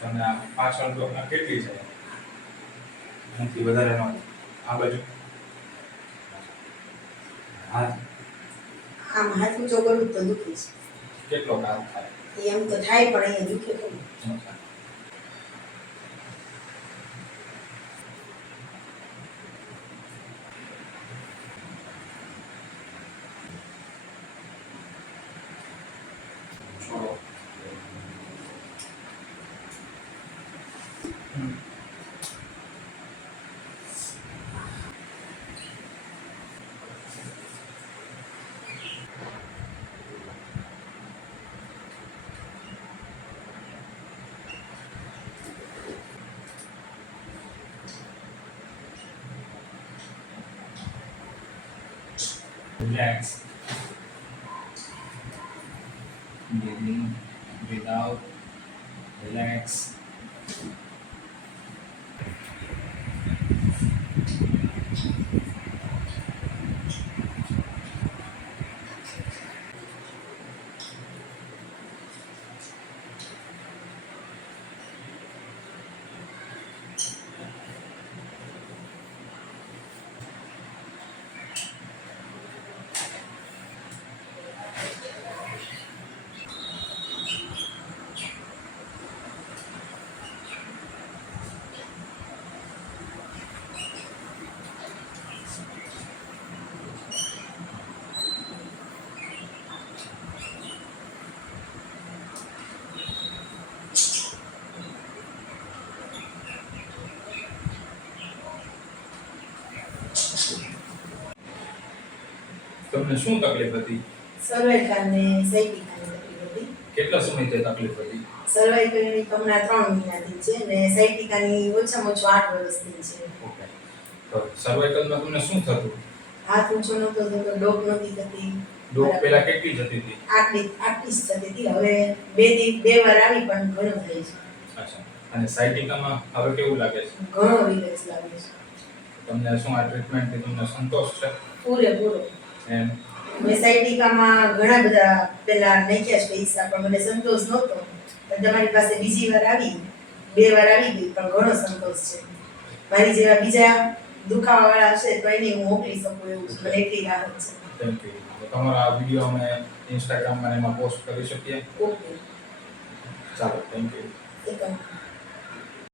તમને આ પાછળ ડોકના કેટલી છે એનાથી વધારે ન થાય. આ બાજુ હાથ આમ હાથ ઊંચો કરું તો દુખે છે. કેટલો હાથ થાય? એમ તો થાય પણ અહીંયા દુખે ખરું. ન થાય. છોડો. Relax. Breathe in, breathe out. Relax. તમને શું તકલીફ હતી? સર્વાઇકલ ને સાયટિકાની તકલીફ હતી. કેટલા સમયથી તકલીફ હતી? સર્વાઇકલની તો હમણાં 3 મહિનાથી છે ને સાયટિકાની ઓછામાં ઓછું 8 વર્ષથી છે. ઓકે. તો સર્વાઇકલમાં તમને શું થતું? હાથ ઊંચો નહોતો થતો, ડોક નહોતી થતી. ડોક પહેલા કેટલી જતી હતી? આટલી જ થતી હતી. હવે બે વાર આવી પણ ઘણું થાય છે. અચ્છા. અને સાયટિકામાં હવે કેવું લાગે છે? ઘણો રિલેક્સ લાગે છે. તમને શું આ ટ્રીટમેન્ટથી તમને સંતોષ છે? પૂરેપૂરો. એમ મેં સાયટિકામાં ઘણા બધા પેલા નાખ્યા છે પૈસા પણ મને સંતોષ નહોતો. પણ તમારી પાસે બીજી વાર આવી, 2 વાર આવી ગઈ પણ ઘણો સંતોષ છે. મારી જેવા બીજા દુખાવાવાળા હશે તો એને હું મોકલી શકું એવું છે. મને એટલી રાહત છે. Thank you. તમારો આ વિડીયો અમે ઇન્સ્ટાગ્રામમાં એમાં પોસ્ટ કરી શકીએ? ઓકે. ચાલો, થેન્ક યુ. એકદમ